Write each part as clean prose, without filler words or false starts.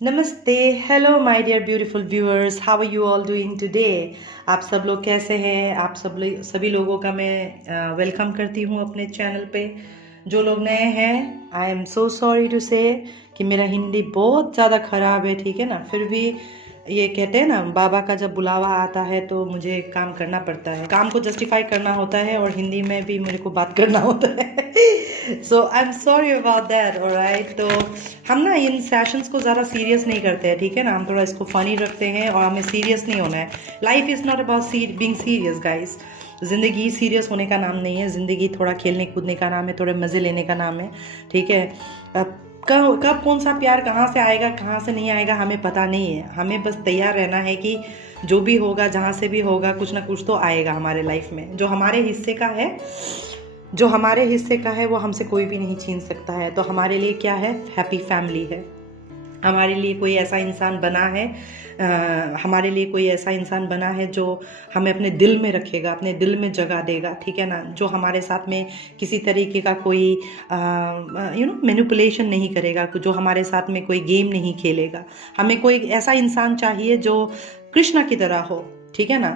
नमस्ते, hello my dear beautiful viewers, how are you all doing today. आप सब लोग कैसे हैं? आप सभी लोगों का मैं वेलकम करती हूँ अपने चैनल पे। जो लोग नए हैं, I am so sorry to say कि मेरा हिंदी बहुत ज़्यादा ख़राब है, ठीक है ना। फिर भी ये कहते हैं ना, बाबा का जब बुलावा आता है तो मुझे काम करना पड़ता है, काम को जस्टिफाई करना होता है और हिंदी में भी मेरे को बात करना होता है। So I am sorry about that, alright. तो हम ना इन सेशंस को ज़्यादा सीरियस नहीं करते हैं, ठीक है ना। हम थोड़ा इसको फनी रखते हैं और हमें सीरियस नहीं होना है। Life is not about being serious guys. ज़िंदगी सीरियस होने का नाम नहीं है। ज़िंदगी थोड़ा खेलने कूदने का नाम है, थोड़े मज़े लेने का नाम है, ठीक है। कब कौन सा प्यार कहाँ से आएगा, कहाँ से नहीं आएगा, हमें पता नहीं है। हमें बस तैयार रहना है कि जो भी होगा, जहाँ से भी होगा, कुछ ना कुछ तो आएगा हमारे लाइफ में। जो हमारे हिस्से का है वो हमसे कोई भी नहीं छीन सकता है। तो हमारे लिए क्या है? हैप्पी फैमिली है। हमारे लिए कोई ऐसा इंसान बना है, हमारे लिए कोई ऐसा इंसान बना है जो हमें अपने दिल में रखेगा, अपने दिल में जगह देगा, ठीक है ना। जो हमारे साथ में किसी तरीके का कोई मैनिपुलेशन नहीं करेगा, जो हमारे साथ में कोई गेम नहीं खेलेगा। हमें कोई ऐसा इंसान चाहिए जो कृष्णा की तरह हो, ठीक है ना।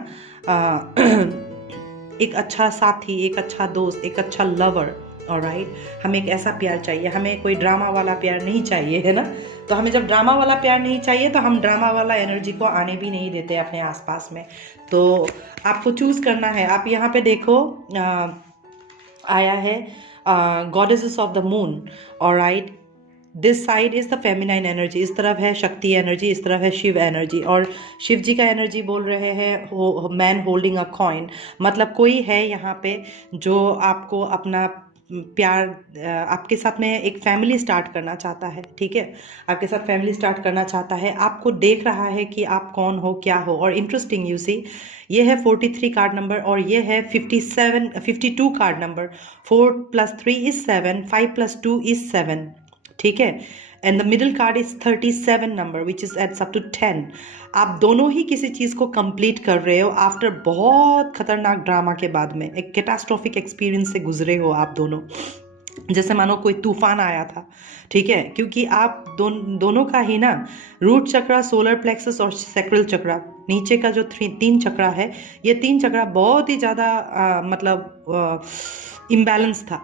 एक अच्छा साथी, एक अच्छा दोस्त, एक अच्छा लवर, ऑलराइट। हमें एक ऐसा प्यार चाहिए। हमें कोई ड्रामा वाला प्यार नहीं चाहिए, है ना। तो हमें जब ड्रामा वाला प्यार नहीं चाहिए तो हम ड्रामा वाला एनर्जी को आने भी नहीं देते अपने आसपास में। तो आपको चूज़ करना है। आप यहाँ पे देखो, आया है goddesses of the moon, alright. This side is the feminine energy, इस तरफ है शक्ति एनर्जी, इस तरफ है शिव एनर्जी। और शिव जी का एनर्जी बोल रहे हैं मैन होल्डिंग अ कॉइन। मतलब कोई है यहाँ पे जो आपको अपना प्यार, आपके साथ में एक फैमिली स्टार्ट करना चाहता है, ठीक है। आपके साथ फैमिली स्टार्ट करना चाहता है, आपको देख रहा है कि आप कौन हो, क्या हो। और इंटरेस्टिंग यू सी, ये है 43 कार्ड नंबर और ये है 52 कार्ड नंबर। 4 + 3 इज 7, 5 + 2 इज 7, ठीक है। And the middle card is 37 number which is adds up to 10। आप दोनों ही किसी चीज़ को कंप्लीट कर रहे हो आफ्टर बहुत खतरनाक ड्रामा के बाद में, एक कैटास्ट्रोफिक एक्सपीरियंस से गुजरे हो आप दोनों। जैसे मानो कोई तूफान आया था, ठीक है। क्योंकि आप दोनों का ही ना रूट चक्रा, सोलर प्लेक्सस और सैक्रल चक्रा, नीचे का जो 3 चक्रा है, ये 3 चक्रा बहुत ही ज़्यादा मतलब इम्बैलेंस था।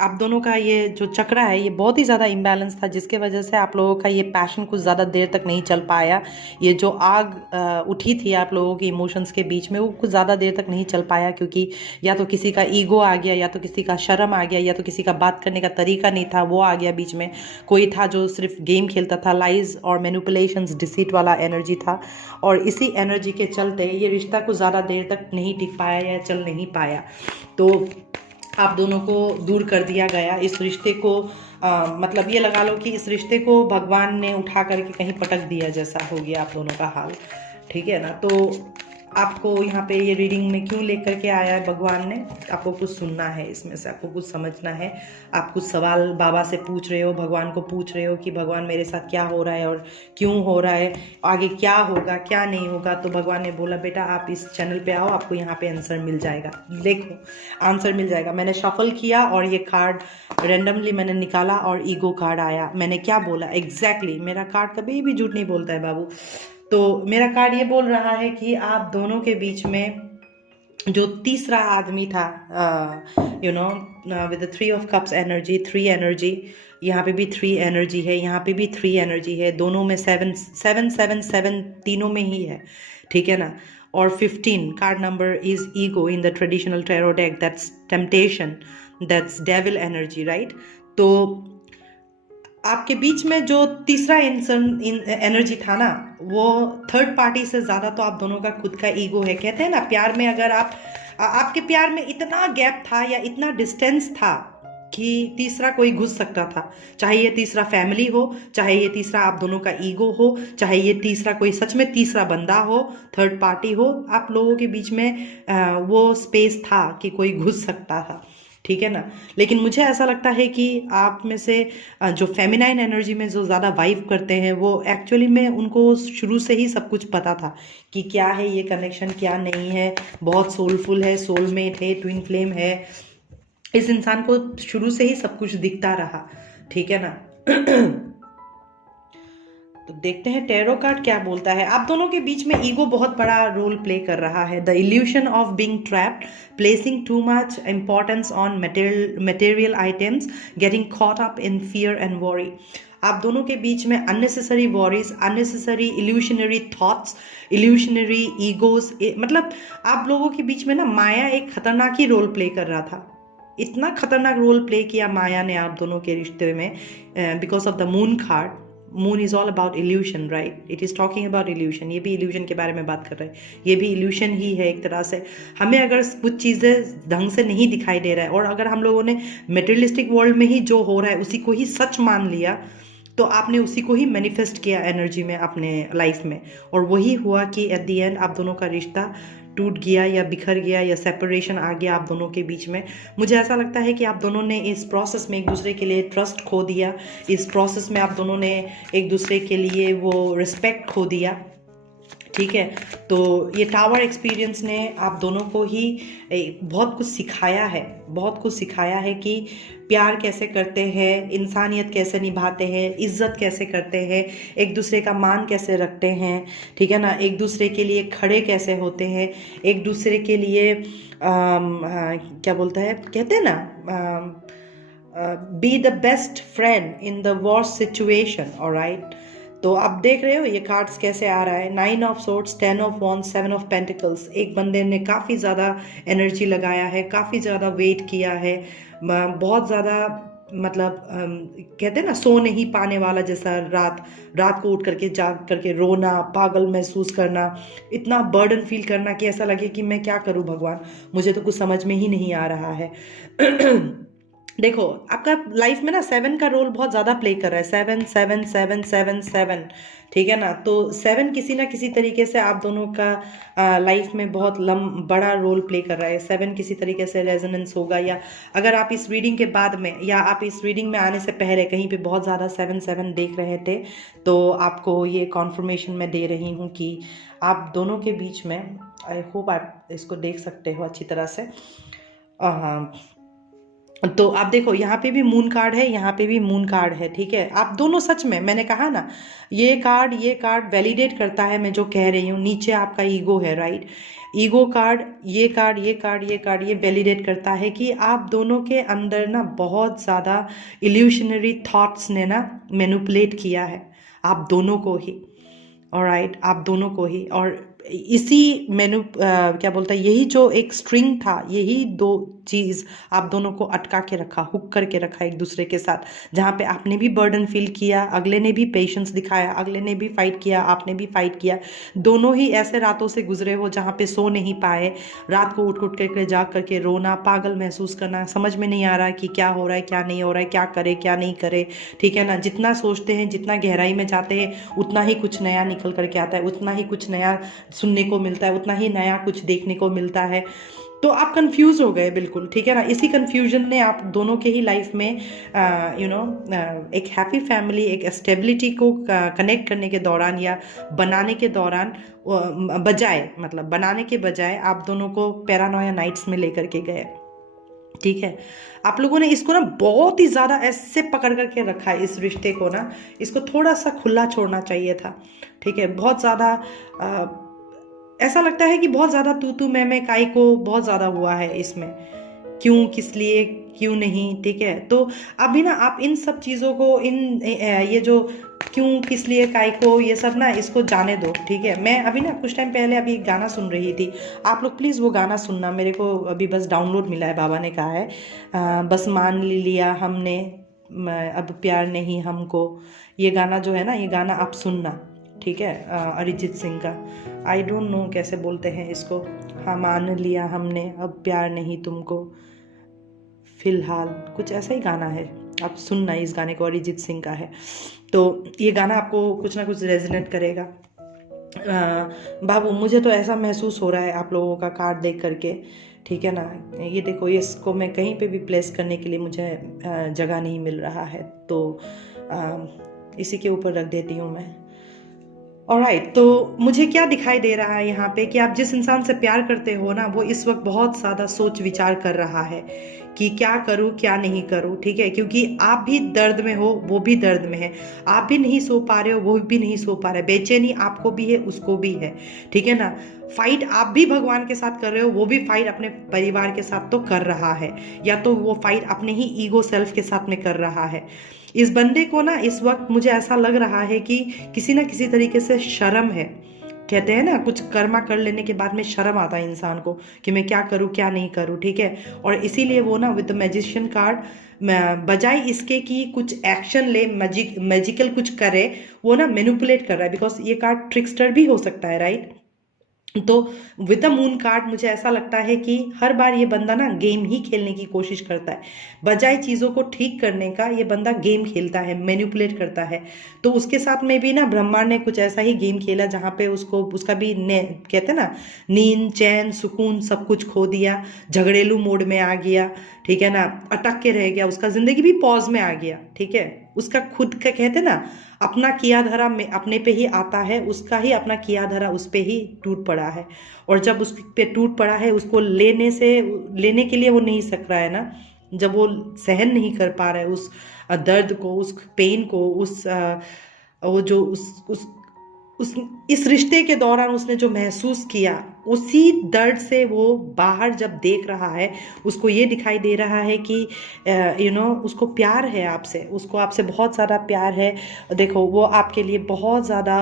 आप दोनों का ये जो चक्रा है ये बहुत ही ज़्यादा इम्बैलेंस था, जिसके वजह से आप लोगों का ये पैशन कुछ ज़्यादा देर तक नहीं चल पाया। ये जो आग उठी थी आप लोगों की इमोशंस के बीच में, वो कुछ ज़्यादा देर तक नहीं चल पाया, क्योंकि या तो किसी का ईगो आ गया, या तो किसी का शर्म आ गया, या तो किसी का बात करने का तरीका नहीं था, वो आ गया बीच में। कोई था जो सिर्फ गेम खेलता था, लाइज और मैनिपुलेशंस, डिसीट वाला एनर्जी था। और इसी एनर्जी के चलते ये रिश्ता कुछ ज़्यादा देर तक नहीं टिक पाया या चल नहीं पाया। तो आप दोनों को दूर कर दिया गया। इस रिश्ते को मतलब ये लगा लो कि इस रिश्ते को भगवान ने उठा करके कहीं पटक दिया जैसा हो गया आप दोनों का हाल, ठीक है ना। तो आपको यहाँ पे ये रीडिंग में क्यों लेकर के आया है भगवान ने, आपको कुछ सुनना है, इसमें से आपको कुछ समझना है। आप कुछ सवाल बाबा से पूछ रहे हो, भगवान को पूछ रहे हो कि भगवान मेरे साथ क्या हो रहा है और क्यों हो रहा है, आगे क्या होगा क्या नहीं होगा। तो भगवान ने बोला बेटा आप इस चैनल पे आओ, आपको यहाँ पे आंसर मिल जाएगा। देखो आंसर मिल जाएगा। मैंने शफल किया और ये कार्ड रेंडमली मैंने निकाला और ईगो कार्ड आया। मैंने क्या बोला एग्जैक्टली, मेरा कार्ड कभी भी झूठ नहीं बोलता है बाबू। तो मेरा कार्ड ये बोल रहा है कि आप दोनों के बीच में जो तीसरा आदमी था, with 3 of cups energy, 3 energy, यहाँ पे भी 3 एनर्जी है, यहाँ पे भी 3 एनर्जी है, दोनों में 7 7 7 7 तीनों में ही है, ठीक है ना। और 15 card number is ego in the traditional tarot deck, that's temptation, that's devil energy, right. तो आपके बीच में जो तीसरा इंसान एनर्जी था ना, वो थर्ड पार्टी से ज़्यादा तो आप दोनों का खुद का ईगो है। कहते हैं ना प्यार में अगर आपके प्यार में इतना गैप था या इतना डिस्टेंस था कि तीसरा कोई घुस सकता था। चाहे ये तीसरा फैमिली हो, चाहे ये तीसरा आप दोनों का ईगो हो, चाहे ये तीसरा कोई सच में तीसरा बंदा हो, थर्ड पार्टी हो, आप लोगों के बीच में वो स्पेस था कि कोई घुस सकता था, ठीक है ना। लेकिन मुझे ऐसा लगता है कि आप में से जो फेमिनाइन एनर्जी में जो ज़्यादा वाइब करते हैं, वो एक्चुअली में उनको शुरू से ही सब कुछ पता था कि क्या है ये कनेक्शन, क्या नहीं है। बहुत सोलफुल है, सोलमेट है, ट्विन फ्लेम है। इस इंसान को शुरू से ही सब कुछ दिखता रहा, ठीक है ना। तो देखते हैं टैरो कार्ड क्या बोलता है। आप दोनों के बीच में ईगो बहुत बड़ा रोल प्ले कर रहा है। The evolution of being trapped, placing too much importance on material items, getting caught up in fear and worry। आप दोनों के बीच में अननेसेसरी वॉरीज, अननेसेसरी इल्यूशनरी थॉट्स, इल्यूशनरी ईगोज, मतलब आप लोगों के बीच में ना माया एक खतरनाक ही रोल प्ले कर रहा था। इतना खतरनाक रोल प्ले किया माया ने आप दोनों के रिश्ते में, because of the moon card. Moon is all about evolution, right? It is talking about evolution. ये भी इल्यूशन के बारे में बात कर रहे हैं, ये भी इल्यूशन ही है एक तरह से। हमें अगर कुछ चीज़ें ढंग से नहीं दिखाई दे रहा है और अगर हम लोगों ने मेटेरियलिस्टिक वर्ल्ड में ही जो हो रहा है उसी को ही सच मान लिया, तो आपने उसी को ही मैनिफेस्ट किया एनर्जी में अपने लाइफ में, और वही हुआ कि एट द एंड आप दोनों का रिश्ता टूट गया या बिखर गया या सेपरेशन आ गया आप दोनों के बीच में। मुझे ऐसा लगता है कि आप दोनों ने इस प्रोसेस में एक दूसरे के लिए ट्रस्ट खो दिया। इस प्रोसेस में आप दोनों ने एक दूसरे के लिए वो रिस्पेक्ट खो दिया, ठीक है? तो ये टावर एक्सपीरियंस ने आप दोनों को ही बहुत कुछ सिखाया है, बहुत कुछ सिखाया है कि प्यार कैसे करते हैं, इंसानियत कैसे निभाते हैं, इज्जत कैसे करते हैं, एक दूसरे का मान कैसे रखते हैं, ठीक है ना? एक दूसरे के लिए खड़े कैसे होते हैं, एक दूसरे के लिए क्या बोलता है, कहते हैं ना, be the best friend in the worst situation, alright? तो आप देख रहे हो ये कार्ड्स कैसे आ रहा है। 9 of swords, 10 of wands, 7 of pentacles. एक बंदे ने काफ़ी ज़्यादा एनर्जी लगाया है, काफ़ी ज़्यादा वेट किया है, बहुत ज़्यादा, मतलब कहते हैं ना सो नहीं पाने वाला जैसा, रात को उठ करके जाग करके रोना, पागल महसूस करना, इतना बर्डन फील करना कि ऐसा लगे कि मैं क्या करूं भगवान, मुझे तो कुछ समझ में ही नहीं आ रहा है। देखो आपका लाइफ में ना 7 का रोल बहुत ज़्यादा प्ले कर रहा है। 7 7 7 7 7, ठीक है ना? तो 7 किसी ना किसी तरीके से आप दोनों का लाइफ में बहुत बड़ा रोल प्ले कर रहा है। 7 किसी तरीके से रेजोनेंस होगा, या अगर आप इस रीडिंग के बाद में या आप इस रीडिंग में आने से पहले कहीं पे बहुत ज़्यादा 7 7 देख रहे थे, तो आपको ये कॉन्फर्मेशन मैं दे रही हूँ कि आप दोनों के बीच में, आई होप आप इसको देख सकते हो अच्छी तरह से। तो आप देखो यहाँ पे भी मून कार्ड है, यहाँ पे भी मून कार्ड है, ठीक है? आप दोनों सच में, मैंने कहा ना, ये कार्ड वैलिडेट करता है मैं जो कह रही हूँ। नीचे आपका ईगो है, राइट? ईगो कार्ड, ये कार्ड, ये कार्ड, ये कार्ड, ये वैलिडेट करता है कि आप दोनों के अंदर ना बहुत ज़्यादा इल्यूशनरी थॉट्स ने ना मैनिपुलेट किया है आप दोनों को ही, ऑलराइट? आप दोनों को ही। और इसी क्या बोलता है, यही जो एक स्ट्रिंग था, यही 2 चीज़ आप दोनों को अटका के रखा, हुक करके रखा एक दूसरे के साथ, जहाँ पे आपने भी बर्डन फील किया, अगले ने भी पेशेंस दिखाया, अगले ने भी फाइट किया, आपने भी फाइट किया। दोनों ही ऐसे रातों से गुजरे हो जहाँ पे सो नहीं पाए, रात को उठ उठ करके जाग करके रोना, पागल महसूस करना, समझ में नहीं आ रहा कि क्या हो रहा है, क्या नहीं हो रहा है, क्या करे क्या नहीं करे, ठीक है ना? जितना सोचते हैं, जितना गहराई में जाते हैं, उतना ही कुछ नया निकल करके आता है, उतना ही कुछ नया सुनने को मिलता है, उतना ही नया कुछ देखने को मिलता है। तो आप कंफ्यूज हो गए बिल्कुल, ठीक है ना? इसी कंफ्यूजन ने आप दोनों के ही लाइफ में एक हैप्पी फैमिली, एक स्टेबिलिटी को कनेक्ट करने के दौरान या बनाने के दौरान बनाने के बजाय आप दोनों को पैरानोया नाइट्स में लेकर के गए, ठीक है? आप लोगों ने इसको ना बहुत ही ज़्यादा ऐसे पकड़ करके रखा है, इस रिश्ते को ना, इसको थोड़ा सा खुला छोड़ना चाहिए था, ठीक है? बहुत ज़्यादा ऐसा लगता है कि बहुत ज़्यादा तू मैं काई को बहुत ज़्यादा हुआ है इसमें, क्यों, किस लिए, क्यों नहीं, ठीक है? तो अभी ना आप इन सब चीज़ों को, ये जो क्यों, किस लिए, काई को, ये सब ना इसको जाने दो, ठीक है? मैं अभी ना कुछ टाइम पहले अभी एक गाना सुन रही थी, आप लोग प्लीज़ वो गाना सुनना, मेरे को अभी बस डाउनलोड मिला है, बाबा ने कहा है, बस मान लिया हमने, अब प्यार नहीं हमको। ये गाना जो है ना, ये गाना आप सुनना, ठीक है? अरिजीत सिंह का, आई डोंट नो कैसे बोलते हैं इसको। हाँ, मान लिया हमने, अब प्यार नहीं तुमको, फिलहाल, कुछ ऐसा ही गाना है, आप सुनना इस गाने को, अरिजीत सिंह का है। तो ये गाना आपको कुछ ना कुछ रेजोनेट करेगा। बाबू, मुझे तो ऐसा महसूस हो रहा है आप लोगों का कार्ड देख करके, ठीक है ना? ये देखो, इसको मैं कहीं पे भी प्लेस करने के लिए मुझे जगह नहीं मिल रहा है, तो इसी के ऊपर रख देती हूँ मैं। ऑलराइट, तो मुझे क्या दिखाई दे रहा है यहाँ पे कि आप जिस इंसान से प्यार करते हो ना, वो इस वक्त बहुत ज़्यादा सोच विचार कर रहा है कि क्या करूं क्या नहीं करूं, ठीक है, क्योंकि आप भी दर्द में हो, वो भी दर्द में है, आप भी नहीं सो पा रहे हो, वो भी नहीं सो पा रहे, बेचैनी आपको भी है, उसको भी है, ठीक है ना। फाइट आप भी भगवान के साथ कर रहे हो, वो भी फाइट अपने परिवार के साथ तो कर रहा है, या तो वो फाइट अपने ही ईगो सेल्फ के साथ में कर रहा है। इस बंदे को ना इस वक्त मुझे ऐसा लग रहा है कि किसी ना किसी तरीके से शर्म है। कहते हैं ना, कुछ कर्मा कर लेने के बाद में शर्म आता है इंसान को कि मैं क्या करूं क्या नहीं करूं, ठीक है। और इसीलिए वो ना विद द मैजिशियन कार्ड, बजाय इसके कि कुछ एक्शन ले, मैजिकल कुछ करे, वो ना मैनिपुलेट कर रहा है, बिकॉज ये कार्ड ट्रिक्स्टर भी हो सकता है, राइट। तो विद द मून कार्ड मुझे ऐसा लगता है कि हर बार ये बंदा ना गेम ही खेलने की कोशिश करता है, बजाय चीज़ों को ठीक करने का ये बंदा गेम खेलता है, मैनिपुलेट करता है। तो उसके साथ में भी ना ब्रह्मा ने कुछ ऐसा ही गेम खेला जहाँ पे उसको उसका भी कहते हैं ना, नींद चैन सुकून सब कुछ खो दिया, झगड़ेलू मोड में आ गया, ठीक है ना, अटक के रह गया, उसका जिंदगी भी पॉज में आ गया, ठीक है। उसका खुद का कहते हैं ना, अपना किया धरा में अपने पे ही आता है, उसका ही अपना किया धरा उस पे ही टूट पड़ा है। और जब उस पे टूट पड़ा है, उसको लेने के लिए वो नहीं सक रहा है ना, जब वो सहन नहीं कर पा रहा है उस दर्द को, उस पेन को, वो जो उस इस रिश्ते के दौरान उसने जो महसूस किया, उसी दर्द से वो बाहर जब देख रहा है, उसको ये दिखाई दे रहा है कि उसको प्यार है आपसे, उसको आपसे बहुत ज़्यादा प्यार है। देखो वो आपके लिए बहुत ज़्यादा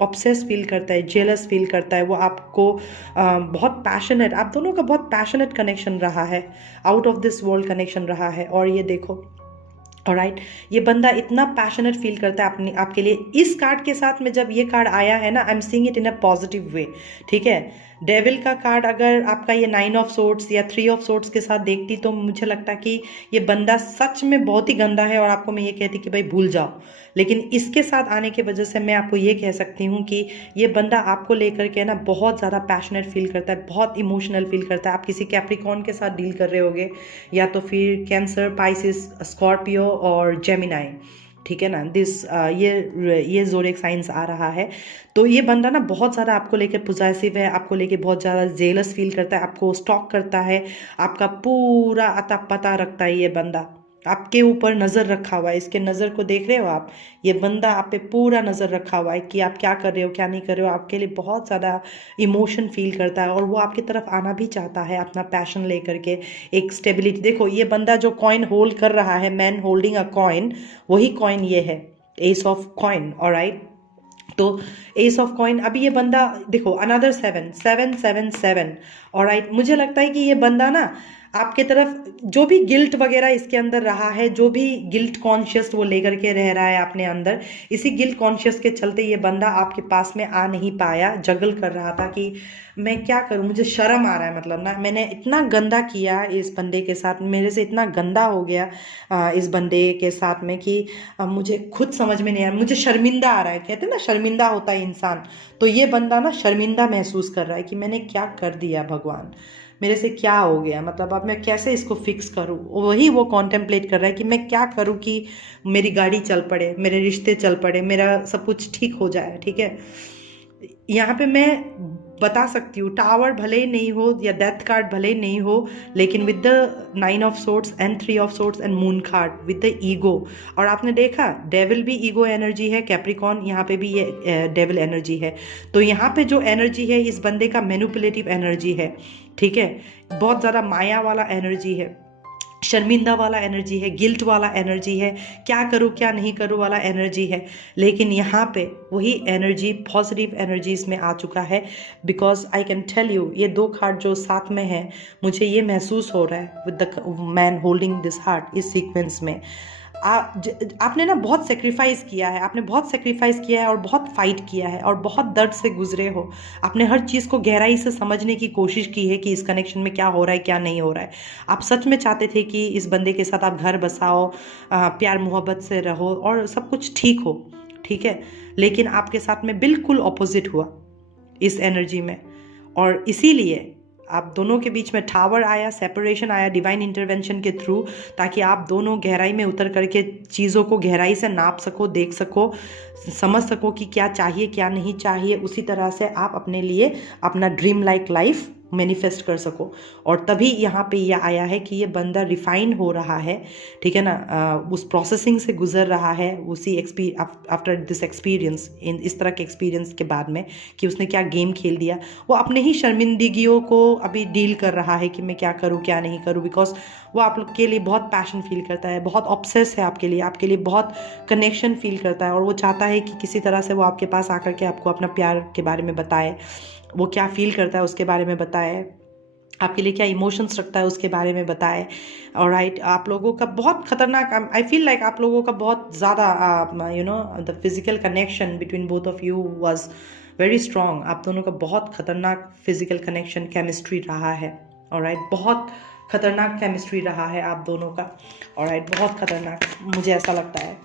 ऑब्सेस फील करता है, जेलस फील करता है, वो आपको बहुत पैशनेट, आप दोनों का बहुत पैशनेट कनेक्शन रहा है, out of this world connection रहा है। और ये देखो, ऑलराइट, ये बंदा इतना पैशनेट फील करता है अपने आपके लिए। इस कार्ड के साथ में जब ये कार्ड आया है ना, I am seeing it in a positive way, ठीक है। डेविल का कार्ड अगर आपका ये 9 ऑफ सोर्ट्स या 3 ऑफ सोर्ट्स के साथ देखती तो मुझे लगता कि ये बंदा सच में बहुत ही गंदा है और आपको मैं ये कहती कि भाई भूल जाओ। लेकिन इसके साथ आने की वजह से मैं आपको ये कह सकती हूँ कि ये बंदा आपको लेकर के ना बहुत ज़्यादा पैशनेट फील करता है, बहुत इमोशनल फील करता है। आप किसी कैप्रिकॉर्न के साथ डील कर रहे होगे, या तो फिर कैंसर, पाइसिस, स्कॉर्पियो और जेमिनाई, ठीक है ना। ये ज़ोडिएक साइंस आ रहा है। तो ये बंदा ना बहुत ज़्यादा आपको लेके पॉजिटिव है, आपको लेके बहुत ज़्यादा जेलस फील करता है, आपको स्टॉक करता है, आपका पूरा अता पता रखता है। ये बंदा आपके ऊपर नज़र रखा हुआ है, इसके नज़र को देख रहे हो आप, ये बंदा आप पे पूरा नज़र रखा हुआ है कि आप क्या कर रहे हो क्या नहीं कर रहे हो। आपके लिए बहुत ज़्यादा इमोशन फील करता है और वो आपकी तरफ आना भी चाहता है अपना पैशन लेकर के, एक स्टेबिलिटी। देखो ये बंदा जो कॉइन होल्ड कर रहा है, मैन होल्डिंग अ कॉइन, वही कॉइन ये है, एस ऑफ कॉइन, ऑलराइट। तो एस ऑफ कॉइन, अभी ये बंदा देखो अनदर 7 ऑलराइट। मुझे लगता है कि ये बंदा ना आपके तरफ जो भी गिल्ट वगैरह इसके अंदर रहा है, जो भी गिल्ट कॉन्शियस वो लेकर के रह रहा है अपने अंदर, इसी गिल्ट कॉन्शियस के चलते ये बंदा आपके पास में आ नहीं पाया, जगल कर रहा था कि मैं क्या करूं, मुझे शर्म आ रहा है, मतलब ना मैंने इतना गंदा किया इस बंदे के साथ, मेरे से इतना गंदा हो गया इस बंदे के साथ में कि मुझे खुद समझ में नहीं आ रहा, मुझे शर्मिंदा आ रहा है। कहते हैं ना शर्मिंदा होता है इंसान, तो ये बंदा ना शर्मिंदा महसूस कर रहा है कि मैंने क्या कर दिया भगवान, मेरे से क्या हो गया, मतलब अब मैं कैसे इसको फिक्स करूं। वही वो कॉन्टेम्पलेट कर रहा है कि मैं क्या करूं कि मेरी गाड़ी चल पड़े, मेरे रिश्ते चल पड़े, मेरा सब कुछ ठीक हो जाए, ठीक है। यहाँ पे मैं बता सकती हूँ, टावर भले ही नहीं हो या डेथ कार्ड भले ही नहीं हो, लेकिन with the 9 of sorts and 3 of sorts and moon card with the ego. और आपने देखा डेविल भी ईगो एनर्जी है, कैप्रिकॉर्न यहाँ पे भी ये डेविल एनर्जी है। तो यहाँ पे जो एनर्जी है इस बंदे का मैनिपुलेटिव एनर्जी है, ठीक है, बहुत ज़्यादा माया वाला एनर्जी है, शर्मिंदा वाला एनर्जी है, गिल्ट वाला एनर्जी है, क्या करूँ क्या नहीं करूँ वाला एनर्जी है। लेकिन यहाँ पे वही एनर्जी पॉजिटिव एनर्जीज में आ चुका है, because I can tell you ये 2 कार्ड जो साथ में है, मुझे ये महसूस हो रहा है with the man holding this heart इस सीक्वेंस में। आपने ना बहुत सेक्रीफाइस किया है, आपने बहुत सेक्रीफाइस किया है और बहुत फाइट किया है और बहुत दर्द से गुजरे हो। आपने हर चीज़ को गहराई से समझने की कोशिश की है कि इस कनेक्शन में क्या हो रहा है क्या नहीं हो रहा है। आप सच में चाहते थे कि इस बंदे के साथ आप घर बसाओ, प्यार मोहब्बत से रहो और सब कुछ ठीक हो, ठीक है। लेकिन आपके साथ में बिल्कुल ऑपोजिट हुआ इस एनर्जी में, और इसीलिए आप दोनों के बीच में टावर आया, सेपरेशन आया डिवाइन इंटरवेंशन के थ्रू, ताकि आप दोनों गहराई में उतर करके चीज़ों को गहराई से नाप सको, देख सको, समझ सको कि क्या चाहिए क्या नहीं चाहिए। उसी तरह से आप अपने लिए अपना ड्रीम लाइक लाइफ मैनिफेस्ट कर सको। और तभी यहाँ पे ये आया है कि ये बंदा रिफाइन हो रहा है, ठीक है ना, उस प्रोसेसिंग से गुजर रहा है उसी आफ्टर दिस एक्सपीरियंस, इन इस तरह के एक्सपीरियंस के बाद में कि उसने क्या गेम खेल दिया, वो अपने ही शर्मिंदगियों को अभी डील कर रहा है कि मैं क्या करूँ क्या नहीं करूँ, बिकॉज वो आप लोग के लिए बहुत पैशन फील करता है, बहुत ऑब्सेस है आपके लिए बहुत कनेक्शन फील करता है, और वो चाहता है कि किसी तरह से वो आपके पास आकर के आपको अपना प्यार के बारे में बताए, वो क्या फील करता है उसके बारे में बताए, आपके लिए क्या इमोशंस रखता है उसके बारे में बताए। और राइट, आप लोगों का बहुत खतरनाक, आई फील लाइक आप लोगों का बहुत ज़्यादा you know the physical connection between both of you was very strong. आप दोनों का बहुत खतरनाक फिजिकल कनेक्शन, केमिस्ट्री रहा है। और राइट, बहुत खतरनाक केमिस्ट्री रहा है आप दोनों का। और राइट, बहुत खतरनाक, मुझे ऐसा लगता है।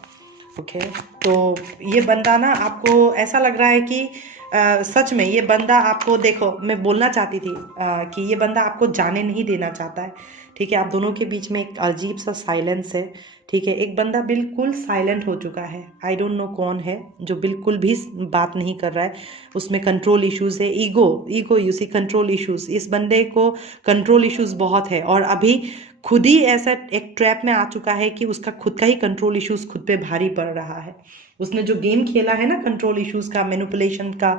ओके, तो ये बंदा ना, आपको ऐसा लग रहा है कि सच में ये बंदा आपको, देखो मैं बोलना चाहती थी कि ये बंदा आपको जाने नहीं देना चाहता है, ठीक है। आप दोनों के बीच में एक अजीब सा साइलेंस है, ठीक है। एक बंदा बिल्कुल साइलेंट हो चुका है, आई डोंट नो कौन है जो बिल्कुल भी बात नहीं कर रहा है। उसमें कंट्रोल इश्यूज है, ego you see, control issues, इस बंदे को कंट्रोल इश्यूज बहुत है, और अभी खुद ही ऐसा एक ट्रैप में आ चुका है कि उसका खुद का ही कंट्रोल इश्यूज खुद पे भारी पड़ रहा है। उसने जो गेम खेला है ना कंट्रोल इश्यूज का, मैनिपुलेशन का,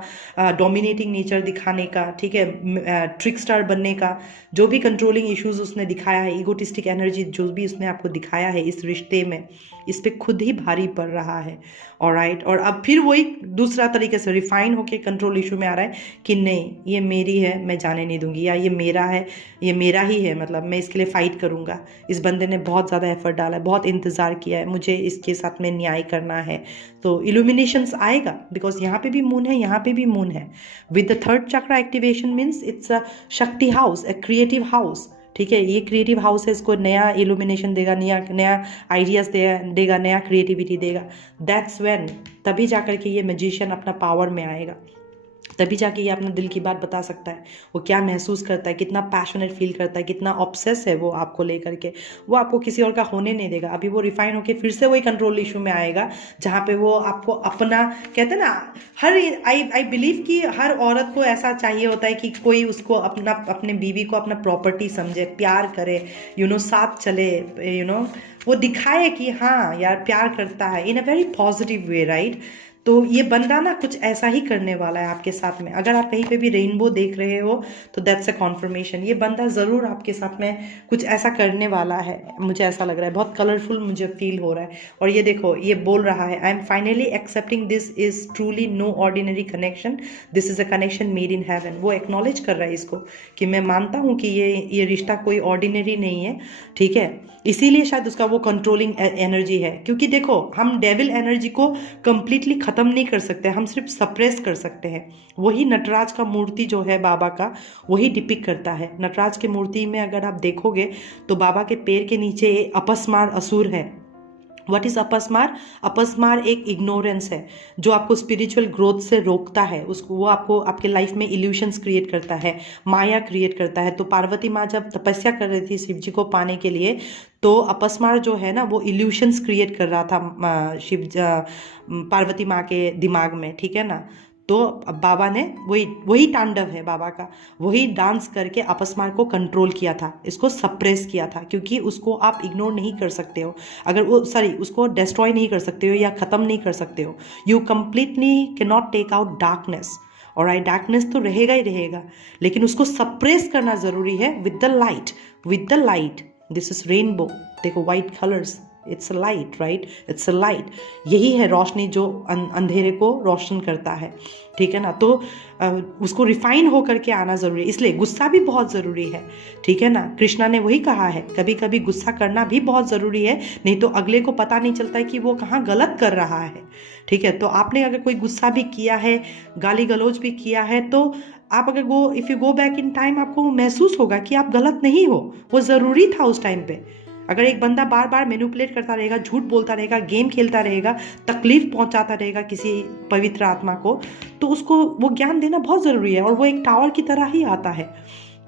डोमिनेटिंग नेचर दिखाने का, ठीक है, ट्रिक स्टार बनने का, जो भी कंट्रोलिंग इश्यूज उसने दिखाया है, ईगोटिस्टिक एनर्जी जो भी उसने आपको दिखाया है इस रिश्ते में, इस पे खुद ही भारी पड़ रहा है। और राइट, और अब फिर वही दूसरा तरीके से रिफाइन होके कंट्रोल इशू में आ रहा है कि नहीं ये मेरी है, मैं जाने नहीं दूंगी, या ये मेरा है, ये मेरा ही है, मतलब मैं इसके लिए फाइट करूंगा। इस बंदे ने बहुत ज़्यादा एफर्ट डाला है, बहुत इंतज़ार किया है, मुझे इसके साथ में न्याय करना है। तो इल्यूमिनेशंस आएगा, बिकॉज यहाँ पे भी मून है, यहाँ पे भी मून है। With the third chakra activation means it's a शक्ति हाउस, ए क्रिएटिव हाउस, ठीक है। ये क्रिएटिव हाउस है, इसको नया इल्यूमिनेशन देगा, नया आइडियाज़ देगा, नया क्रिएटिविटी देगा। दैट्स व्हेन, तभी जाकर के ये मैजिशियन अपना पावर में आएगा, तभी जाके ये अपना दिल की बात बता सकता है, वो क्या महसूस करता है, कितना पैशनेट फील करता है, कितना ऑब्सेस है वो आपको लेकर के। वो आपको किसी और का होने नहीं देगा। अभी वो रिफाइन होके फिर से वही कंट्रोल इशू में आएगा, जहाँ पे वो आपको अपना, कहते हैं ना, हर आई बिलीव कि हर औरत को ऐसा चाहिए होता है कि कोई उसको अपना, अपने बीवी को अपना प्रॉपर्टी समझे, प्यार करे, साथ चले, वो दिखाए कि हाँ यार प्यार करता है, in a very positive way, right. तो ये बंदा ना कुछ ऐसा ही करने वाला है आपके साथ में। अगर आप कहीं पे भी रेनबो देख रहे हो तो दैट्स अ कॉन्फर्मेशन, ये बंदा ज़रूर आपके साथ में कुछ ऐसा करने वाला है, मुझे ऐसा लग रहा है। बहुत कलरफुल मुझे फील हो रहा है। और ये देखो, ये बोल रहा है, I am finally accepting this is truly no ordinary connection, this is a connection made in heaven. वो एक्नॉलेज कर रहा है इसको कि मैं मानता हूँ कि ये रिश्ता कोई ऑर्डिनरी नहीं है, ठीक है। इसीलिए शायद उसका वो कंट्रोलिंग एनर्जी है, क्योंकि देखो हम डेविल एनर्जी को कंप्लीटली ख़त्म नहीं कर सकते, हम सिर्फ सप्रेस कर सकते हैं। वही नटराज का मूर्ति जो है बाबा का, वही डिपिक्ट करता है। नटराज की मूर्ति में अगर आप देखोगे तो बाबा के पैर के नीचे अपस्मार असुर है। What is अपस्मार? अपस्मार एक इग्नोरेंस है जो आपको स्पिरिचुअल ग्रोथ से रोकता है, उसको, वो आपको आपके लाइफ में इल्यूशंस क्रिएट करता है, माया क्रिएट करता है। तो पार्वती माँ जब तपस्या कर रही थी शिव जी को पाने के लिए, तो अपस्मार जो है ना वो इल्यूशंस क्रिएट कर रहा था पार्वती माँ के दिमाग में, ठीक है ना। तो बाबा ने वही तांडव है बाबा का, वही डांस करके अपस्मार को कंट्रोल किया था, इसको सप्रेस किया था, क्योंकि उसको आप इग्नोर नहीं कर सकते हो, अगर वो उसको डिस्ट्रॉय नहीं कर सकते हो या ख़त्म नहीं कर सकते हो। You completely can not take out darkness, और डार्कनेस तो रहेगा ही रहेगा, लेकिन उसको सप्रेस करना ज़रूरी है with the light. This is rainbow, देखो white colours, it's a light, right, it's a light. यही है रोशनी जो अंधेरे को रोशन करता है, ठीक है ना। तो उसको रिफाइन होकर के आना ज़रूरी है, इसलिए गुस्सा भी बहुत ज़रूरी है, ठीक है ना। कृष्णा ने वही कहा है, कभी कभी गुस्सा करना भी बहुत ज़रूरी है, नहीं तो अगले को पता नहीं चलता है कि वो कहाँ गलत कर रहा है, ठीक है। तो आपने अगर कोई गुस्सा भी किया है, गाली गलौज भी किया है, तो आप अगर if you go back in time, आपको महसूस होगा कि आप गलत नहीं हो, वो ज़रूरी था उस टाइम पे। अगर एक बंदा बार बार मैनिपुलेट करता रहेगा, झूठ बोलता रहेगा, गेम खेलता रहेगा, तकलीफ पहुंचाता रहेगा किसी पवित्र आत्मा को, तो उसको वो ज्ञान देना बहुत ज़रूरी है, और वो एक टावर की तरह ही आता है,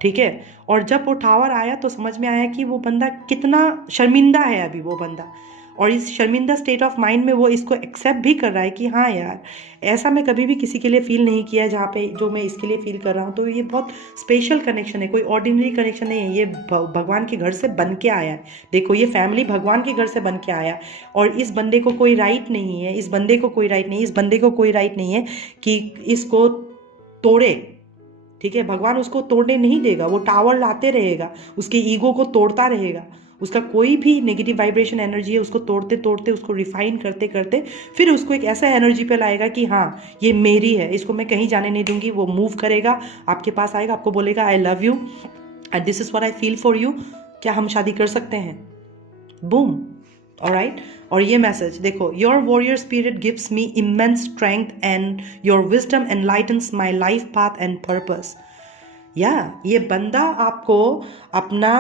ठीक है। और जब वो टावर आया तो समझ में आया कि वो बंदा कितना शर्मिंदा है अभी वो बंदा, और इस शर्मिंदा स्टेट ऑफ माइंड में वो इसको एक्सेप्ट भी कर रहा है कि हाँ यार, ऐसा मैं कभी भी किसी के लिए फील नहीं किया जहाँ पे जो मैं इसके लिए फील कर रहा हूँ। तो ये बहुत स्पेशल कनेक्शन है, कोई ऑर्डिनरी कनेक्शन नहीं है, ये भगवान के घर से बन के आया है। देखो ये फैमिली भगवान के घर से बन के आया, और इस बंदे को कोई राइट नहीं है, इस बंदे को कोई राइट नहीं, इस बंदे को कोई राइट नहीं है कि इसको तोड़े। ठीक है, भगवान उसको तोड़ने नहीं देगा, वो टावर लाते रहेगा, उसके ईगो को तोड़ता रहेगा। उसका कोई भी नेगेटिव वाइब्रेशन एनर्जी है उसको तोड़ते तोड़ते, उसको रिफाइन करते करते फिर उसको एक ऐसा एनर्जी पे लाएगा कि हाँ ये मेरी है, इसको मैं कहीं जाने नहीं दूंगी। वो मूव करेगा, आपके पास आएगा, आपको बोलेगा I love you and this is what I feel for you, क्या हम शादी कर सकते हैं? बूम। ऑलराइट, और ये मैसेज देखो, your warrior spirit gives me immense strength and your wisdom enlightens my life path and purpose. या ये बंदा आपको अपना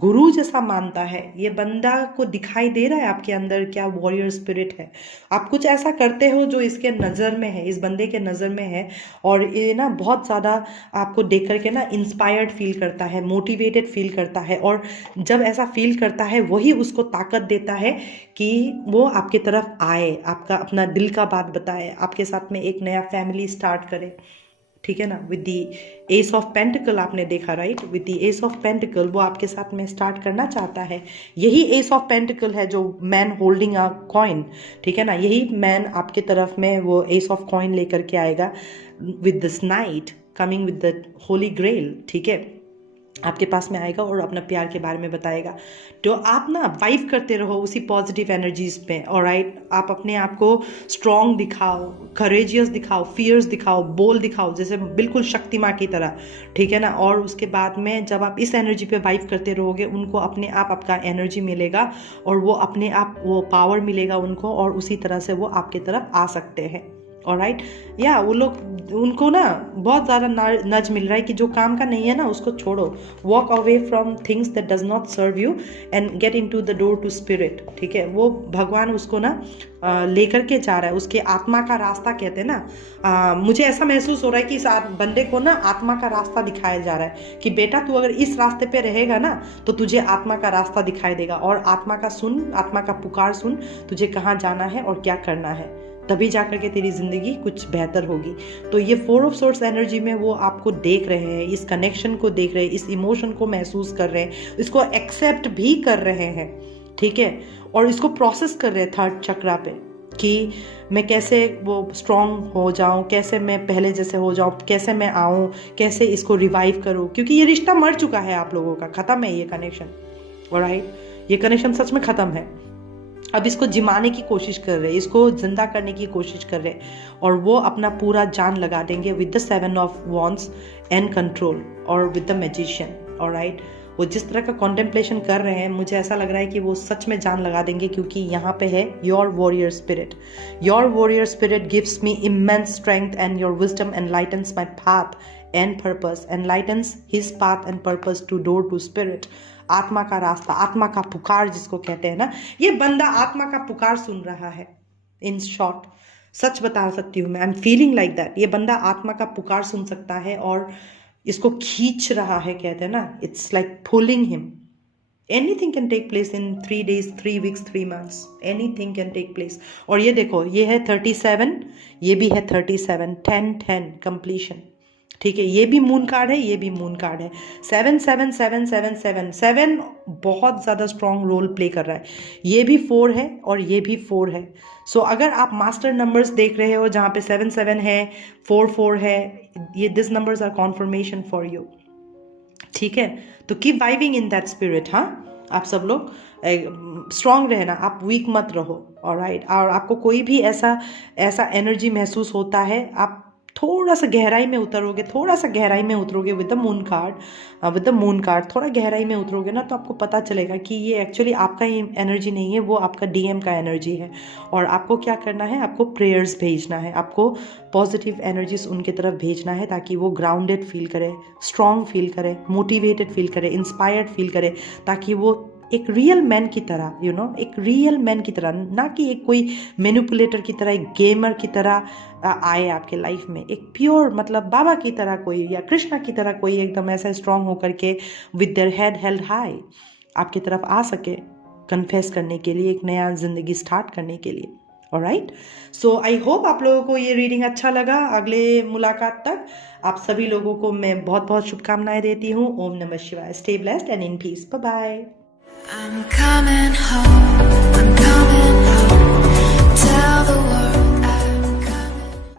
गुरु जैसा मानता है, ये बंदा को दिखाई दे रहा है आपके अंदर क्या वॉरियर स्पिरिट है। आप कुछ ऐसा करते हो जो इसके नज़र में है, इस बंदे के नज़र में है, और ये ना बहुत ज़्यादा आपको देख करके ना इंस्पायर्ड फील करता है, मोटिवेटेड फील करता है, और जब ऐसा फील करता है वही उसको ताकत देता है कि वो आपके तरफ आए, आपका अपना दिल का बात बताए, आपके साथ में एक नया फैमिली स्टार्ट करे। ठीक है ना, with the S of pentacle आपने देखा, right, with the S of pentacle वो आपके साथ में स्टार्ट करना चाहता है। यही एस ऑफ पेंटिकल है जो मैन होल्डिंग अ कॉइन, ठीक है ना, यही मैन आपके तरफ में वो एस ऑफ कॉइन लेकर के आएगा with this knight coming with the holy grail. ठीक है, आपके पास में आएगा और अपना प्यार के बारे में बताएगा। तो आप ना वाइव करते रहो उसी पॉजिटिव एनर्जीज पे, ऑलराइट। आप अपने आप को स्ट्रॉन्ग दिखाओ, करेजियस दिखाओ, फियर्स दिखाओ, बोल दिखाओ, जैसे बिल्कुल शक्तिमां की तरह। ठीक है ना, और उसके बाद में जब आप इस एनर्जी पे वाइव करते रहोगे, उनको अपने आप आपका एनर्जी मिलेगा और वो अपने आप वो पावर मिलेगा उनको, और उसी तरह से वो आपके तरफ आ सकते हैं। ऑलराइट, या वो लोग, उनको ना बहुत ज़्यादा नज मिल रहा है कि जो काम का नहीं है ना उसको छोड़ो, walk away from things that does not serve you and get in to the door to spirit. ठीक है, वो भगवान उसको ना लेकर के जा रहा है, उसके आत्मा का रास्ता कहते हैं ना। मुझे ऐसा महसूस हो रहा है कि इस बंदे को ना आत्मा का रास्ता दिखाया जा रहा है कि बेटा तू अगर इस रास्ते पे रहेगा ना तो तुझे आत्मा का रास्ता दिखाई देगा, और आत्मा का सुन, आत्मा का पुकार सुन, तुझे कहाँ जाना है और क्या करना है, तभी जाकर के तेरी जिंदगी कुछ बेहतर होगी। तो ये 4 ऑफ सोर्स एनर्जी में वो आपको देख रहे हैं, इस कनेक्शन को देख रहे हैं, इस इमोशन को महसूस कर रहे हैं, इसको एक्सेप्ट भी कर रहे हैं। ठीक है, और इसको प्रोसेस कर रहे हैं थर्ड चक्रा पे कि मैं कैसे वो स्ट्रॉन्ग हो जाऊं, कैसे मैं पहले जैसे हो जाऊं, कैसे मैं आऊं, कैसे इसको रिवाइव करूं, क्योंकि ये रिश्ता मर चुका है आप लोगों का, खत्म है ये कनेक्शन। ऑलराइट, ये कनेक्शन सच में खत्म है। अब इसको जिमाने की कोशिश कर रहे हैं, इसको जिंदा करने की कोशिश कर रहे हैं, और वो अपना पूरा जान लगा देंगे with the 7 of wands and control और विद द मैजिशियन। ऑलराइट, वो जिस तरह का कॉन्टेम्पलेशन कर रहे हैं, मुझे ऐसा लग रहा है कि वो सच में जान लगा देंगे, क्योंकि यहाँ पे है your warrior spirit. Your warrior spirit gives me immense strength and your wisdom enlightens my path and purpose, enlightens his path and purpose to door to spirit. आत्मा का रास्ता, आत्मा का पुकार जिसको कहते हैं ना, ये बंदा आत्मा का पुकार सुन रहा है। इन शॉर्ट सच बता सकती हूँ मैं, I am feeling like that. ये बंदा आत्मा का पुकार सुन सकता है और इसको खींच रहा है, कहते हैं ना, it's like pulling him. Anything can take place in 3 days, 3 weeks, 3 months, anything can take place. और ये देखो, ये है 37, ये भी है 37, 10-10 कंप्लीशन। ठीक है, ये भी मून कार्ड है, ये भी मून कार्ड है। 7 बहुत ज़्यादा स्ट्रॉन्ग रोल प्ले कर रहा है। ये भी 4 है और ये भी 4 है। सो अगर आप मास्टर नंबर्स देख रहे हो जहाँ पे 7 है, 4 है, ये this numbers are confirmation for you. ठीक है, तो keep vibing in that spirit. हाँ, आप सब लोग स्ट्रॉन्ग रहना, आप वीक मत रहो। ऑलराइट, और आपको कोई भी ऐसा एनर्जी महसूस होता है, आप थोड़ा सा गहराई में उतरोगे, थोड़ा सा गहराई में उतरोगे विद द मून कार्ड, थोड़ा गहराई में उतरोगे ना, तो आपको पता चलेगा कि ये एक्चुअली आपका ही एनर्जी नहीं है, वो आपका डीएम का एनर्जी है। और आपको क्या करना है, आपको प्रेयर्स भेजना है, आपको पॉजिटिव एनर्जीज उनके तरफ भेजना है, ताकि वो ग्राउंडेड फील करे, स्ट्रॉन्ग फील करे, मोटिवेटेड फील करे, इंस्पायर्ड फील करे, ताकि वो एक रियल मैन की तरह, एक रियल मैन की तरह, ना कि एक कोई मैनिपुलेटर की तरह, एक गेमर की तरह आए आपके लाइफ में। एक प्योर, मतलब बाबा की तरह कोई, या कृष्णा की तरह कोई एकदम ऐसा स्ट्रांग होकर के with their head held high आपकी तरफ आ सके। कन्फेस करने के लिए, एक नया ज़िंदगी स्टार्ट करने के लिए। ऑलराइट, सो आई होप आप लोगों को ये रीडिंग अच्छा लगा। अगले मुलाकात तक आप सभी लोगों को मैं बहुत बहुत शुभकामनाएं देती हूँ। ओम नमः शिवाय। Stay blessed and in peace. Bye bye.